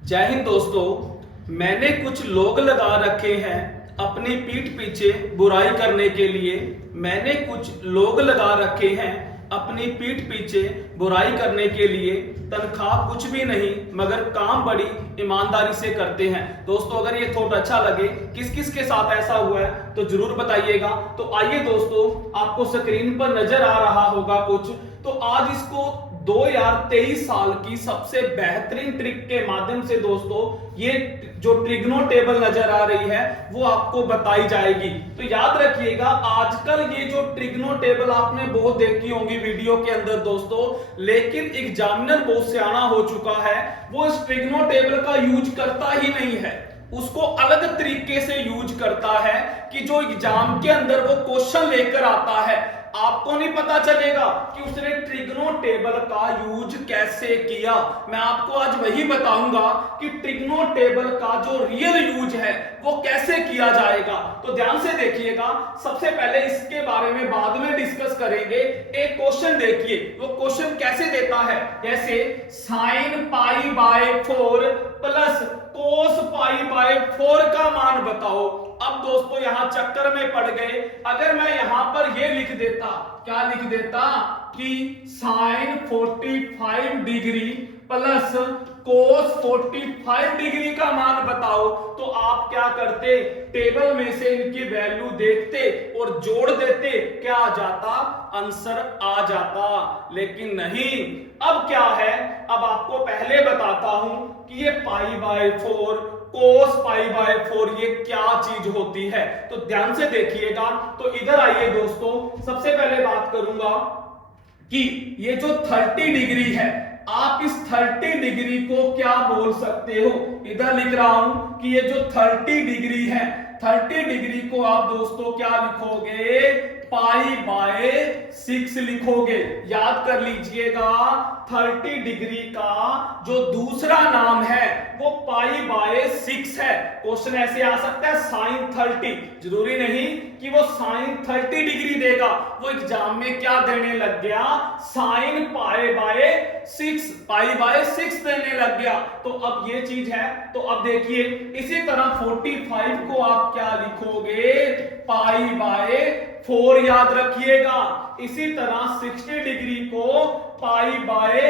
जय हिंद दोस्तों। मैंने कुछ लोग लगा रखे हैं अपनी पीठ पीछे बुराई करने के लिए। मैंने कुछ लोग लगा रखे हैं अपनी पीठ पीछे बुराई करने के लिए। तनख्वाह कुछ भी नहीं मगर काम बड़ी ईमानदारी से करते हैं। दोस्तों, अगर ये थॉट अच्छा लगे, किस किस के साथ ऐसा हुआ है तो जरूर बताइएगा। तो आइए दोस्तों, आपको स्क्रीन पर नजर आ रहा होगा कुछ। तो आज इसको 2023 साल की सबसे बेहतरीन ट्रिक के माध्यम से दोस्तों ये जो ट्रिग्नो टेबल नजर आ रही है वो आपको बताई जाएगी। तो याद रखिएगा, आजकल ये जो ट्रिग्नो टेबल आपने बहुत देखी होंगी वीडियो के अंदर दोस्तों, लेकिन एग्जामिनर बहुत सियाना हो चुका है, वो इस ट्रिग्नो टेबल का यूज करता ही नहीं है। उसको अलग तरीके से यूज करता है कि जो एग्जाम के अंदर वो क्वेश्चन लेकर आता है, आपको नहीं पता चलेगा कि उसने ट्रिग्नो टेबल का यूज कैसे किया। मैं आपको आज वही बताऊंगा कि ट्रिग्नो टेबल का जो रियल यूज है वो कैसे किया जाएगा। तो ध्यान से देखिएगा, सबसे पहले इसके बारे में बाद में डिस्कस करेंगे। एक क्वेश्चन देखिए, वो क्वेश्चन कैसे देता है, जैसे sine pi by 4 plus cos pi by 4 का मान बताओ। अब दोस्तों यहां चक्कर में पड़ गए। अगर मैं यहां पर ये लिख देता, क्या लिख देता कि sine 45 degree plus cos 45 degree का मान बताओ, तो आप क्या करते, टेबल में से इनकी वैल्यू देखते और जोड़ देते, क्या आ जाता, आंसर आ जाता। लेकिन नहीं, अब क्या है, अब आपको पहले बताता हूं कि ये pi by 4 cos pi by 4 ये क्या चीज होती है। तो ध्यान से देखिएगा। तो इधर आइए दोस्तों, सबसे पहले बात करूंगा कि ये जो 30 डिग्री है, आप इस 30 डिग्री को क्या बोल सकते हो। इधर लिख रहा हूं कि ये जो 30 डिग्री है, 30 डिग्री को आप दोस्तों क्या लिखोगे, पाई बाय 6 लिखोगे। याद कर लीजिएगा, 30 डिग्री का जो दूसरा नाम है वो पाई बाय 6 है। क्वेश्चन ऐसे आ सकता है साइन 30, जरूरी नहीं कि वो साइन 30 डिग्री देगा, वो एग्जाम में क्या देने लग गया, sine pi by 6, pi by 6 देने लग गया। तो अब ये चीज है। तो अब देखिए, इसी तरह 45 को आप क्या लिखोगे, पाई बाय 4 याद रखिएगा। इसी तरह 60 डिग्री को पाई बाय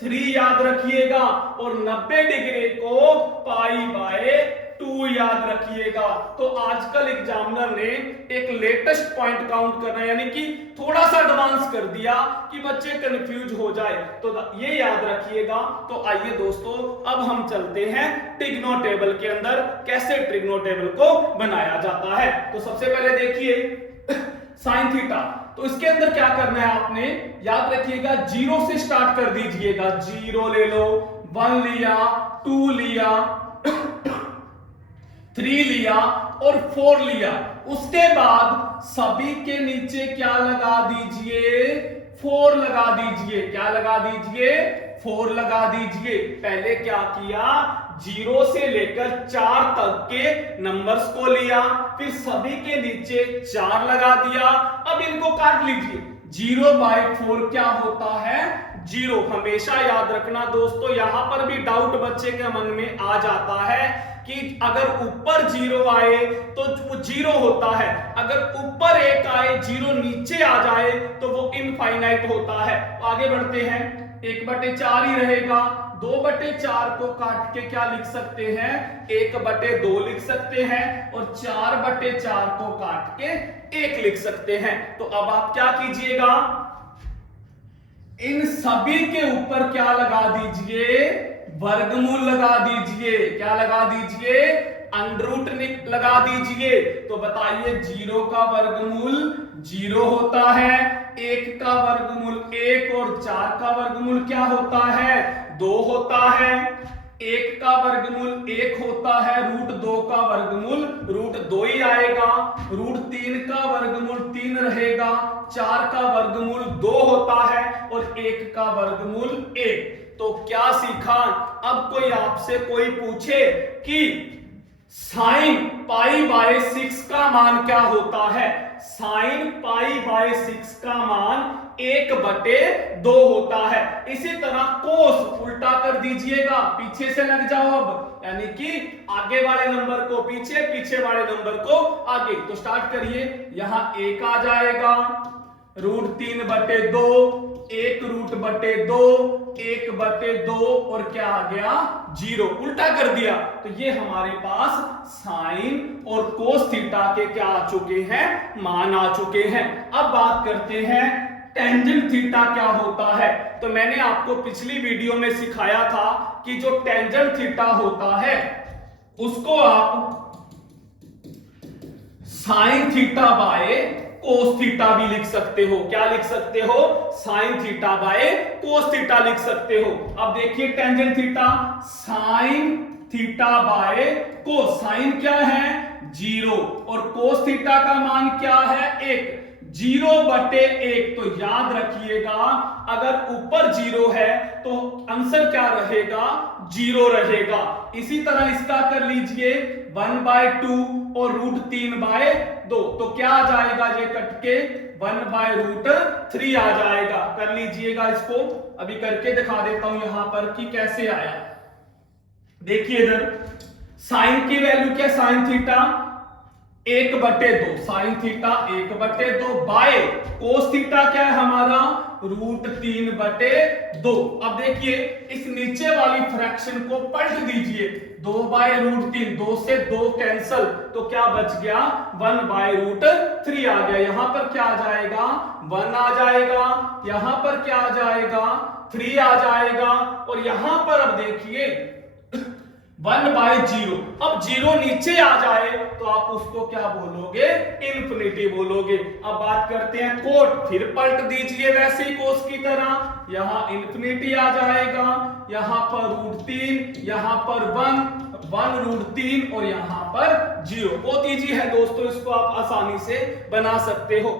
3 याद रखिएगा और 90 डिग्री को पाई बाय 2 याद रखिएगा। तो आजकल एग्जामिनर ने एक लेटेस्ट पॉइंट काउंट करना, यानी कि थोड़ा सा एडवांस कर दिया कि बच्चे कंफ्यूज हो जाए, तो ये याद रखिएगा। तो आइए दोस्तों, अब हम चलते हैं ट्रिग्नो टेबल के अंदर, कैसे ट्रिग्नो टेबल को बनाया जाता है। तो सबसे पहले देखिए साइन थीटा, तो इसके अंदर क्या करना है आपने, याद रखिएगा, 0 से स्टार्ट कर दीजिएगा। 0 ले लो, 1 लिया, 2 लिया, 3 लिया और 4 लिया। उसके बाद सभी के नीचे क्या लगा दीजिए, 4 लगा दीजिए। क्या लगा दीजिए, 4 लगा दीजिए। पहले क्या किया, 0 से लेकर 4 तक के नंबर्स को लिया, फिर सभी के नीचे 4 लगा दिया। अब इनको काट लीजिए। 0 बाय 4 क्या होता है, 0। हमेशा याद रखना दोस्तों, यहां पर भी डाउट बच्चे के मन में आ जाता है कि अगर ऊपर 0 आए तो वो 0 होता है, अगर ऊपर 1 आए, 0 नीचे आ जाए तो वो इनफाइनाइट होता है। आगे बढ़ते हैं, 1/4 ही रहेगा। 2/4 को काट के क्या लिख सकते हैं, 1/2 लिख सकते हैं, और 4/4 को काट के 1 लिख सकते हैं। तो अब आप क्या कीजिएगा, इन सभी के ऊपर क्या लगा दीजिए, वर्गमूल लगा दीजिए। क्या लगा दीजिए, अंडरूट लगा दीजिए। तो बताइए, 0 का वर्गमूल 0 होता है, 1 का वर्गमूल 1 और 4 का वर्गमूल क्या होता है, 2 होता है। 1 का वर्गमूल 1 होता है, √2 का वर्गमूल √2 ही आएगा। √3 का वर्गमूल 3 रहेगा, 4 का वर्गमूल 2 होता है और 1 का वर्गमूल 1। तो क्या सीखा, अब कोई आपसे कोई पूछे कि साइन पाई बाय 6 का मान क्या होता है, साइन पाई बाय 6 का मान 1/2 होता है। इसी तरह कोस उल्टा कर दीजिएगा, पीछे से लग जाओ अब, यानी कि आगे वाले नंबर को पीछे, पीछे वाले नंबर को आगे। तो स्टार्ट करिए, यहां 1 आ जाएगा, √3/2, 1√2, 1/2 और क्या आ गया 0, उल्टा कर दिया। तो ये हमारे पास साइन और कोस थीटा के क्या आ चुके हैं, मान आ चुके हैं। अब बात करते हैं टेंजेंट थीटा क्या होता है। तो मैंने आपको पिछली वीडियो में सिखाया था कि जो टेंजेंट थीटा होता है उसको आप sine theta by cos theta भी लिख सकते हो। क्या लिख सकते हो, sine theta by cos theta लिख सकते हो। अब देखिए tangent theta, sine theta by cos, sine क्या है 0 और कोस थीटा का मान क्या है 1, 0/1। तो याद रखिएगा अगर ऊपर 0 है तो आंसर क्या रहेगा 0 रहेगा। इसी तरह इसका कर लीजिए 1/2 और √3/2, तो क्या आ जाएगा ये कट के 1/√3 आ जाएगा। कर लीजिएगा इसको, अभी करके दिखा देता हूं यहां पर कि कैसे आया। देखिए इधर साइन की वैल्यू क्या, sine theta 1/2, sine theta 1/2 bye cos theta क्या है हमारा √3/2। अब देखिए इस नीचे वाली फ्रैक्शन को पलट दीजिए, 2/√3, 2 से 2 कैंसल, तो क्या बच गया 1/√3 आ गया। यहां पर क्या आ जाएगा 1 आ जाएगा, यहां पर क्या आ जाएगा 3 आ जाएगा, और यहां पर अब देखिए 1/0। अब 0 नीचे आ जाए तो आप उसको क्या बोलोगे, इन्फिनिटी बोलोगे। अब बात करते हैं कोट, फिर पलट दीजिए वैसे ही कोस की तरह, यहां इन्फिनिटी आ जाएगा, यहां पर √3, यहां पर 1√3 और यहां पर 0। बहुत इजी है दोस्तों, इसको आप आसानी से बना सकते हो।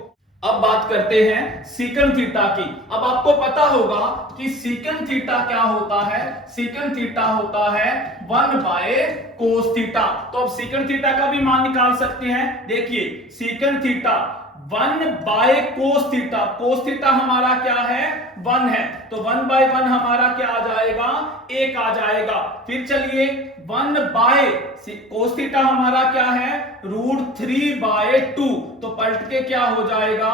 अब बात करते हैं सीकन थीटा की। अब आपको पता होगा कि सीकन थीटा क्या होता है, सीकन थीटा होता है 1/cos थीटा। तो अब सीकन थीटा का भी मान निकाल सकते हैं। देखिए secant theta 1/cos theta, cos theta हमारा क्या है 1 है, तो 1/1 हमारा क्या आ जाएगा 1 आ जाएगा। फिर चलिए 1/cos थीटा हमारा क्या है √3/2, तो पलट के क्या हो जाएगा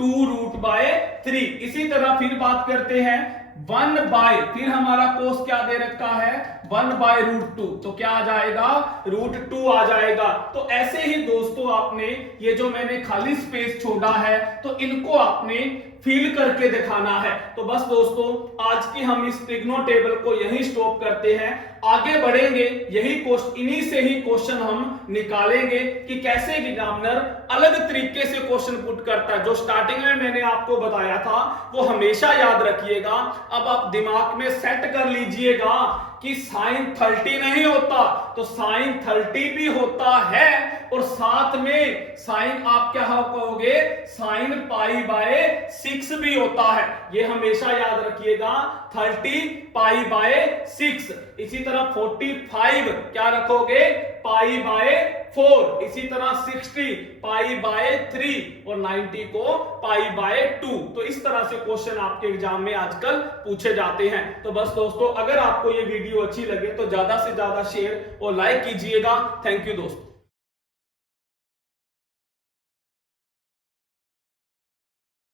2√3। इसी तरह फिर बात करते हैं 1/, फिर हमारा कोस क्या दे रखा है 1/√2, तो क्या आ जाएगा √2 आ जाएगा। तो ऐसे ही दोस्तों आपने ये जो मैंने खाली स्पेस छोड़ा है तो इनको आपने फिल करके दिखाना है। तो बस दोस्तों आज की हम इस ट्रिग्नो टेबल को यहीं स्टॉप करते हैं, आगे बढ़ेंगे यही क्वेश्चन, इन्हीं से ही क्वेश्चन हम निकालेंगे कि कैसे एग्जामिनर अलग तरीके से क्वेश्चन पुट करता है। जो स्टार्टिंग में मैंने आपको बताया था वो हमेशा याद रखिएगा। अब आप दिमाग में सेट कर लीजिएगा कि साइन 30 नहीं होता तो साइन 30 भी होता है, और साथ में साइन आप क्या कहोगे साइन π/6 भी होता है। ये हमेशा याद रखिएगा 30 π/6। इसी तरह 45 क्या रखोगे π/4, इसी तरह 60 π/3 और 90 को π/2। तो इस तरह से क्वेश्चन आपके एग्जाम में आजकल पूछे जाते हैं। तो बस दोस्तों अगर आपको ये वीडियो अच्छी लगे तो ज्यादा से ज्यादा शेयर और लाइक कीजिएगा। थैंक यू दोस्तों।